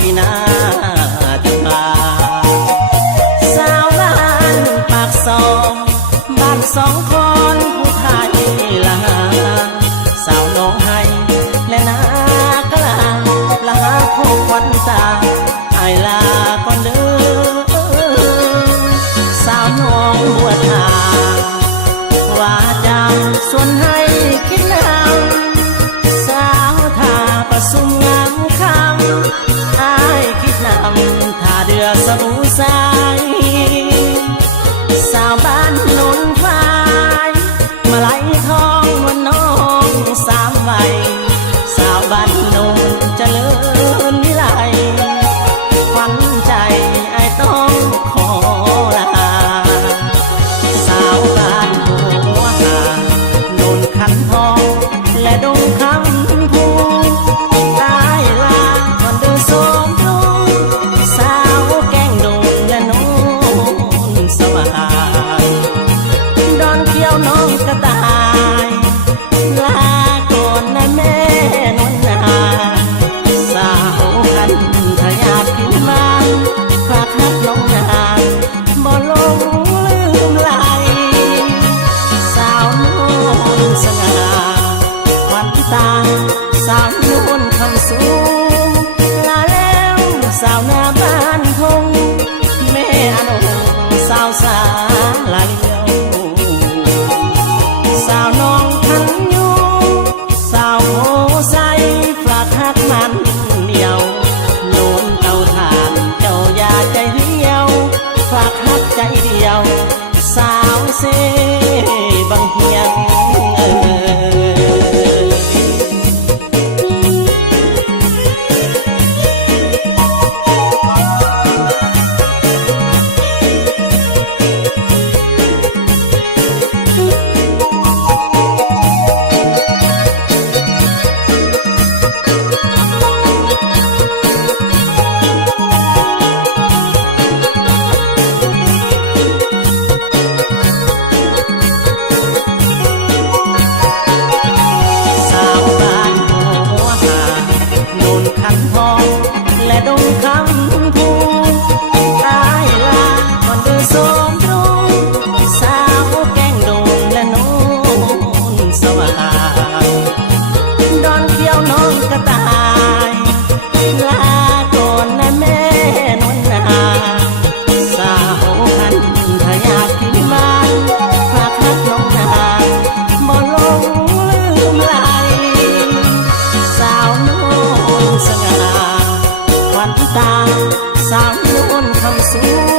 ปีหน้าจะมาสาวบ้านปากซองบ้านสองคนผู้ไทยละสาวน้องให้และนากลางละพวกควันตาไอลาก่อนเด้อสาวน้องบัวทาว่าจะส่วนให้คิดนางสาวทาประสุมงามคำอายคิดนำทาเดือสบู่ใสสาวบ้านนนฟ้ายมาไหลทองนวลน้องสามใบสาวบ้านนนเจริญวิไลขวัญใจไอ้ต้องขอลาสาวบ้านหัวหาโดนขันทองและดงคำพูตายลาก่อนเดินสมรู้สาวแก้งโดนและโน้นสว่างดอนเขียวน้องกระต่ายลาก่อนนะแม่นวลนาสาวคันทยาพิมมาฝากฮักน้องนางบ่ลงลืมไหลสาวโน้นสง่าขวัญตาสาวโน้นคำสูงลาแล้วสาวหน้าบ้านทงแม่อนงสาวสาลาเลียวสาวน้องทันอยู่สาวโหใสฝากฮักมันเดียวโน้นเตาถ่านเจ้าอย่าใจเลี้ยวฝากฮักใจเดียวสาวเสบังเฮียงและดงคำพูตายลาก่อนเดินสมรู้สาวแก้งโดนและโน้นสว่างดอนเขียวน้องกระต่ายลาก่อนนะแม่นวลนาสาวคันทยาพิมมาฝากฮักน้องนางบ่ลงลืมไหลสาวโน้นสง่าขวัญตาสาวโน้นคำสูง